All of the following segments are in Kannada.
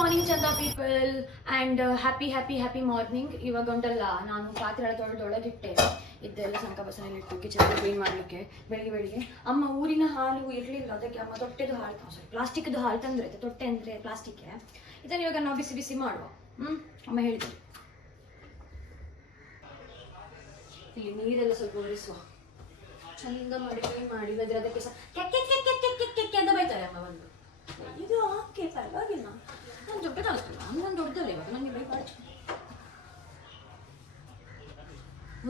ಮಾರ್ನಿಂಗ್ ಚಂದ ಪೀಪಲ್ ಆ್ಯಂಡ್ ಹ್ಯಾಪಿ ಮಾರ್ನಿಂಗ್. ಇವಾಗ ಉಂಟಲ್ಲ, ನಾನು ಪಾತ್ರೆ ತೊಳೆದಿಟ್ಟೆ, ಇದೆಲ್ಲ ಸಂಕ ಬಸನಲ್ಲಿ ಇಟ್ಟು ಕಿಚನ್ ಕ್ಲೀನ್ ಮಾಡಲಿಕ್ಕೆ. ಬೆಳಿಗ್ಗೆ ಅಮ್ಮ ಊರಿನ ಹಾಲು ಇರಲಿಲ್ಲ, ಅದಕ್ಕೆ ಅಮ್ಮ ತೊಟ್ಟೆದು ಹಾಲು, ಪ್ಲಾಸ್ಟಿಕ್ದು ಹಾಲು ತಂದ್ರೆ, ತೊಟ್ಟೆ ಅಂದರೆ ಪ್ಲಾಸ್ಟಿಕ್. ಇದನ್ನು ಇವಾಗ ನಾವು ಬಿಸಿ ಮಾಡುವ. ಅಮ್ಮ ಹೇಳಿದ್ರು ಇಲ್ಲಿ ನೀರೆಲ್ಲ ಸ್ವಲ್ಪ ಒರೆಸುವ, ಚಂದ ಮಾಡಿ ಕ್ಲೀನ್ ಮಾಡಿ. ಇಲ್ಲದ್ರೆ ಅದಕ್ಕೆ ಸಹ ಕೆಕ್ಕೆ ಅಂತ ಬೈತಾರೆ ಅಮ್ಮ ಬಂದು. ಇದು ಓಕೆ, ಪರವಾಗಿಲ್ಲ, ನಾನು ದೊಡ್ಡದಾಗ್ತಲ್ಲ, ನಾನು ದೊಡ್ಡದಲ್ಲ ಇವಾಗ, ನನಗೆ ಬೈಬಾರ್ದು.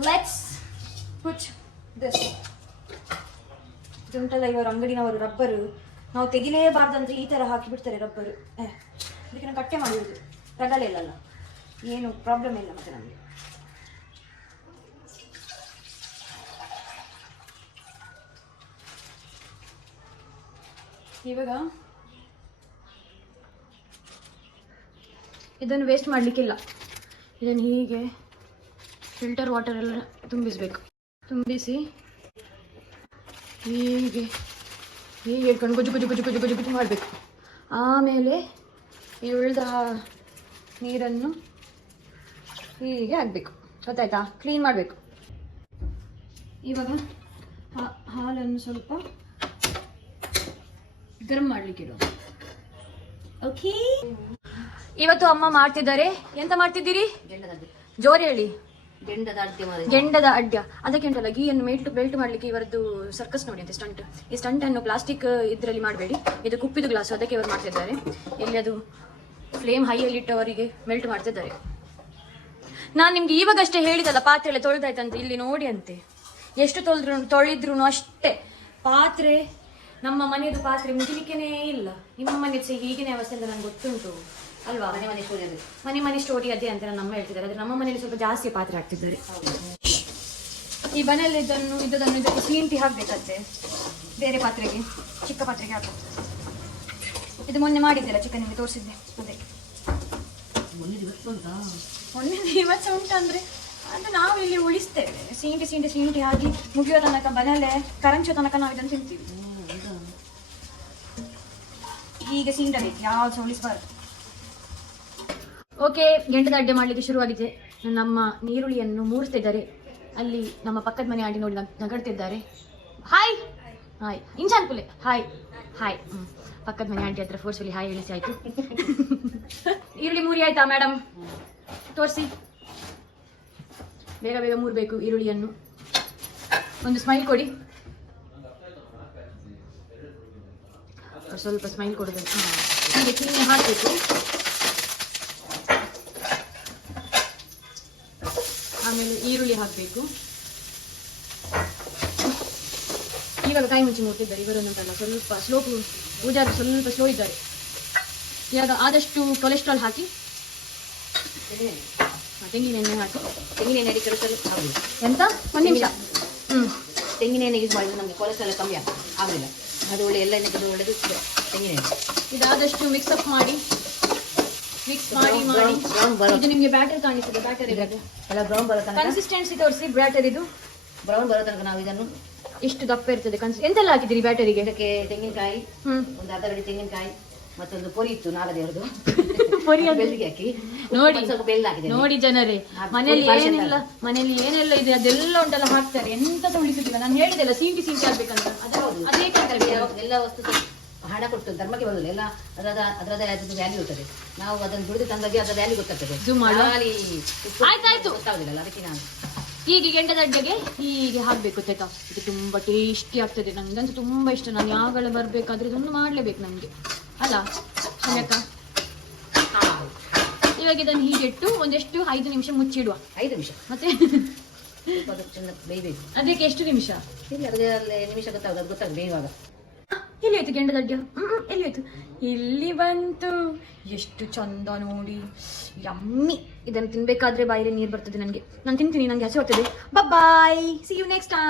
Let's put this. ಇದುಂಟಲ್ಲ ಇವರು ಅಂಗಡಿನವರು ರಬ್ಬರು, ನಾವು ತೆಗಿಲೇಬಾರ್ದಂದ್ರೆ ಈ ಥರ ಹಾಕಿಬಿಡ್ತಾರೆ ರಬ್ಬರು. ಅದಕ್ಕೆ ನಾನು ಕಟ್ಟೆ ಮಾಡಿರೋದು, ರಗಲೆ ಇಲ್ಲಲ್ಲ, ಏನು ಪ್ರಾಬ್ಲಮ್ ಇಲ್ಲ ಮತ್ತೆ ನಮಗೆ. ಇವಾಗ ಇದನ್ನು ವೇಸ್ಟ್ ಮಾಡಲಿಕ್ಕಿಲ್ಲ, ಇದನ್ನು ಹೀಗೆ ಫಿಲ್ಟರ್ ವಾಟರ್ ಎಲ್ಲ ತುಂಬಿಸಿ ಹೀಗೆ ಇಟ್ಕೊಂಡು ಗುಜ್ಜು ಮಾಡಬೇಕು. ಆಮೇಲೆ ಈ ಉಳಿದ ನೀರನ್ನು ಹೀಗೆ ಹಾಕಬೇಕು, ಗೊತ್ತಾಯ್ತಾ? ಕ್ಲೀನ್ ಮಾಡಬೇಕು. ಇವಾಗ ಹಾಲನ್ನು ಸ್ವಲ್ಪ ಗರಂ ಮಾಡ್ಲಿಕ್ಕೆ ಇಡೋದು. ಓಕೆ, ಇವತ್ತು ಅಮ್ಮ ಮಾಡ್ತಿದ್ದಾರೆ. ಎಂತ ಮಾಡ್ತಿದ್ದೀರಿ? ಜೋರಿ ಹೇಳಿ. ಗೆಂಡದ ಅಡ್ಡ. ಅದಕ್ಕೆ ಉಂಟಲ್ಲ ಗೀಯನ್ನು ಬೆಲ್ಟ್ ಮಾಡ್ಲಿಕ್ಕೆ ಇವರದ್ದು ಸರ್ಕಸ್ ನೋಡಿ ಅಂತ ಸ್ಟಂಟ್. ಈ ಸ್ಟಂಟ್ ಅನ್ನು ಪ್ಲಾಸ್ಟಿಕ್ ಇದರಲ್ಲಿ ಮಾಡಬೇಡಿ, ಇದು ಕುಪ್ಪಿದು ಗ್ಲಾಸ್, ಅದಕ್ಕೆ ಇವರು ಮಾಡ್ತಿದ್ದಾರೆ. ಇಲ್ಲಿ ಅದು ಫ್ಲೇಮ್ ಹೈಯಲ್ಲಿ ಇಟ್ಟು ಅವರಿಗೆ ಮೆಲ್ಟ್ ಮಾಡ್ತಿದ್ದಾರೆ. ನಾನು ನಿಮ್ಗೆ ಇವಾಗಷ್ಟೇ ಹೇಳಿದಲ್ಲ ಪಾತ್ರೆ ಎಲ್ಲ ತೊಳೆದಾಯ್ತಂತೆ, ಇಲ್ಲಿ ನೋಡಿ ಅಂತೆ. ಎಷ್ಟು ತೊಳೆದ್ರು ಅಷ್ಟೇ ಪಾತ್ರೆ. ನಮ್ಮ ಮನೆಯದು ಪಾತ್ರೆ ಮುಗಿಲಿಕ್ಕೇನೇ ಇಲ್ಲ. ನಿಮ್ಮ ಮನೆಯದು ಸಹ ಹೀಗೇನೆ ಅವಸ್ಥೆ ಅಂತ ನಂಗೆ ಗೊತ್ತುಂಟು ಅಲ್ವಾ? ಮನೆ ಸ್ಟೋರಿ ಅದೇ ಅಂತ ನಮ್ಮ ಹೇಳ್ತಿದ್ದಾರೆ. ಆದರೆ ನಮ್ಮ ಮನೆಯಲ್ಲಿ ಸ್ವಲ್ಪ ಜಾಸ್ತಿ ಪಾತ್ರೆ ಹಾಕ್ತಿದ್ದಾರೆ. ಈ ಮನೆಯಲ್ಲಿ ಇದನ್ನು ಇದಕ್ಕೆ ಸೀಂಟಿ ಹಾಕ್ಬೇಕಂತೆ, ಬೇರೆ ಪಾತ್ರೆಗೆ, ಚಿಕ್ಕ ಪಾತ್ರೆಗೆ ಹಾಕಬೇಕು. ಇದು ಮೊನ್ನೆ ಮಾಡಿದ್ದೆಲ್ಲ, ಚಿಕನ್ ನಿಮಗೆ ತೋರಿಸಿದ್ದೆ. ಅದೇ ಮೊನ್ನೆ ದಿವಸ ಉಂಟಂದ್ರೆ ಅಂದ್ರೆ ನಾವು ಇಲ್ಲಿ ಉಳಿಸ್ತೇವೆ. ಸೀಂಟಿ ಹಾಕಿ ಮುಗಿಯೋ ತನಕ, ಮನೆಯಲ್ಲೇ ಕರಂಚೋ ತನಕ ನಾವು ಇದನ್ನು ತಿಂತೀವಿ. ಹೀಗೆ ಸೀಂಡಬೇಕು, ಯಾವ್ದು ಸಹ ಉಳಿಸಬಾರ್ದು. ಓಕೆ, ಗೆಂಡದ ಅಡ್ಡೆ ಮಾಡಲಿಕ್ಕೆ ಶುರುವಾಗಿದೆ. ನಮ್ಮ ನೀರುಳ್ಳಿಯನ್ನು ಮೂರಿಸ್ತಿದ್ದಾರೆ. ಅಲ್ಲಿ ನಮ್ಮ ಪಕ್ಕದ ಮನೆ ಆಂಟಿ ನೋಡಿ ನಗಡ್ತಿದ್ದಾರೆ. ಹಾಯ್ ಇಂಚಾನ್ ಪುಲೆ ಹಾಯ್. ಪಕ್ಕದ ಮನೆ ಆಂಟಿ ಹತ್ರ ಫೋರ್ಸ್ಫುಲಿ ಹಾಯ್ ಹೇಳಿಸಿ ಆಯ್ತು. ಈರುಳ್ಳಿ ಮೂರಿ ಆಯ್ತಾ ಮೇಡಮ್? ತೋರಿಸಿ, ಬೇಗ ಮೂರಬೇಕು ಈರುಳ್ಳಿಯನ್ನು. ಒಂದು ಸ್ಮೈಲ್ ಕೊಡಿ, ಸ್ವಲ್ಪ ಸ್ಮೈಲ್ ಕೊಡಬೇಕು. ಹೀಗೆ ಕ್ಲೀನ್ ಹಾಕಬೇಕು. ಆಮೇಲೆ ಈರುಳ್ಳಿ ಹಾಕಬೇಕು. ಇವಾಗ ಕೈ ಮುಚ್ಚಿ ನೋಡ್ತಿದ್ದಾರೆ ಇವರನ್ನುಂಟಲ್ಲ, ಸ್ವಲ್ಪ ಪೂಜಾರು ಸ್ವಲ್ಪ ಸ್ಲೋ ಇದ್ದಾರೆ. ಇವಾಗ ಆದಷ್ಟು ಕೊಲೆಸ್ಟ್ರಾಲ್ ಹಾಕಿ, ತೆಂಗಿನ ಎಣ್ಣೆ ಹಾಕಿ, ತೆಂಗಿನ ಎಣ್ಣೆ ಎಂತ ಒಂದು ನಿಮಿಷ. ತೆಂಗಿನ ಎಣ್ಣೆ ಯೂಸ್ ಮಾಡಿದ್ರೆ ನಮಗೆ ಕೊಲೆಸ್ಟ್ರಾಲ್ ಕಮ್ಮಿ ಆಗಲಿಲ್ಲ. ಅದು ಒಳ್ಳೆ ಎಲ್ಲ ಎಣ್ಣೆ ಒಳ್ಳೆದು ತೆಂಗಿನ ಎಣ್ಣೆ. ಇದಾದಷ್ಟು ಮಿಕ್ಸ್ ಮಾಡಿ ಇದು ನಿಮಗೆ ಬ್ಯಾಟರ್ ಕಾಣಿಸ್ತದೆ. ಬ್ಯಾಟರ್ ಎಲ್ಲ ಬ್ರೌನ್ ಬರೋ ತನಕ ಕನ್ಸಿಸ್ಟೆನ್ಸಿ ತೋರಿಸಿ. ಬ್ಯಾಟರ್ ಇದು ಬ್ರೌನ್ ಬರೋ ತನಕ ನಾವು ಇದನ್ನು ಎಷ್ಟು ದಪ್ಪ ಇರ್ತದೆ ಎಂತೆಲ್ಲ ಹಾಕಿದ್ದೀರಿ ಬ್ಯಾಟರಿಗೆ? ಇದಕ್ಕೆ ತೆಂಗಿನಕಾಯಿ, ಒಂದು ಅರ್ಧ ಗಡಿ ತೆಂಗಿನಕಾಯಿ, ಮತ್ತೊಂದು ಪೊರಿ ಇತ್ತು ನಾಲದೇವರದು, ಬೆಳ್ಳಿಗೆ ಹಾಕಿ ನೋಡಿ. ಸ್ವಲ್ಪ ಬೆಲ್ಲ ಹಾಕಿದೆ ನೋಡಿ ಜನರೇ, ಮನೆಯಲ್ಲಿ ಏನೆಲ್ಲ ಇದೆ ಅದೆಲ್ಲ ಉಂಟೆಲ್ಲ ಹಾಕ್ತಾರೆ. ಎಂತ ಉಳಿಸುದಿಲ್ಲ. ನಾನು ಹೇಳಿದೆಲ್ಲ ಸೀಂಟಿ ಆಗ್ಬೇಕಂತ. ಅದೇ ಎಲ್ಲ ವಸ್ತು ಹಣ ಕೊಟ್ಟು ಧರ್ಮಕ್ಕೆ ಬರುದಿಲ್ಲ. ಎಲ್ಲ ಅದರದೇ ವ್ಯಾಲ್ಯೂ ಇರ್ತದೆ. ನಾವು ಅದನ್ನು ದುಡಿದು ತಂದಾಗೆ ಅದರ ವ್ಯಾಲ್ಯೂ ಗೊತ್ತಾಗ್ತದೆ. ಆಯ್ತಾಯ್ತು, ಗೊತ್ತಾಗುದಿಲ್ಲ. ಅದಕ್ಕೆ ನಾನು ಹೀಗೆ ಗೆಂಡದ ಅಡ್ಡೆಗೆ ಹೀಗೆ ಹಾಕ್ಬೇಕು. ಗೊತ್ತಾಯ್ತಾ? ಇದು ತುಂಬಾ ಟೇಸ್ಟಿ ಆಗ್ತದೆ. ನಂಗಂತೂ ತುಂಬಾ ಇಷ್ಟ. ನಾನು ಯಾವಾಗ ಬರ್ಬೇಕಾದ್ರೆ ಇದನ್ನು ಮಾಡ್ಲೇಬೇಕು ನಮ್ಗೆ, ಅಲ್ಲ ಅಕ್ಕ? ಇವಾಗ ಇದನ್ನು ಹೀಗೆ ಇಟ್ಟು ಒಂದೆಷ್ಟು 5 ನಿಮಿಷ ಮುಚ್ಚಿಡುವ. 5 ನಿಮಿಷ ಮತ್ತೆ ಬೇಯಬೇಕು. ಅದಕ್ಕೆ ಎಷ್ಟು ನಿಮಿಷ? ಇಲ್ಲಿ ಅದರಲ್ಲಿ ನಿಮಿಷ ಗೊತ್ತಾಗ ಬೇಯುವಾಗ. ಎಲ್ಲಿ ಆಯ್ತು ಗೆಂಡದ ಅಡ್ಡೆ? ಎಲ್ಲಿ ಆಯ್ತು? ಇಲ್ಲಿ ಬಂತು. ಎಷ್ಟು ಚಂದ ನೋಡಿ, ಯಮ್ಮಿ. ಇದನ್ನು ತಿನ್ಬೇಕಾದ್ರೆ ಬಾಯಿಗೆ ನೀರು ಬರ್ತದೆ ನನಗೆ. ನಾನು ತಿಂತೀನಿ, ನನಗೆ ಹಸಿ ಹೋಗ್ತದೆ. ಬಾಯ್, ಸಿ ಯು ನೆಕ್ಸ್ಟ್ ಟೈಮ್.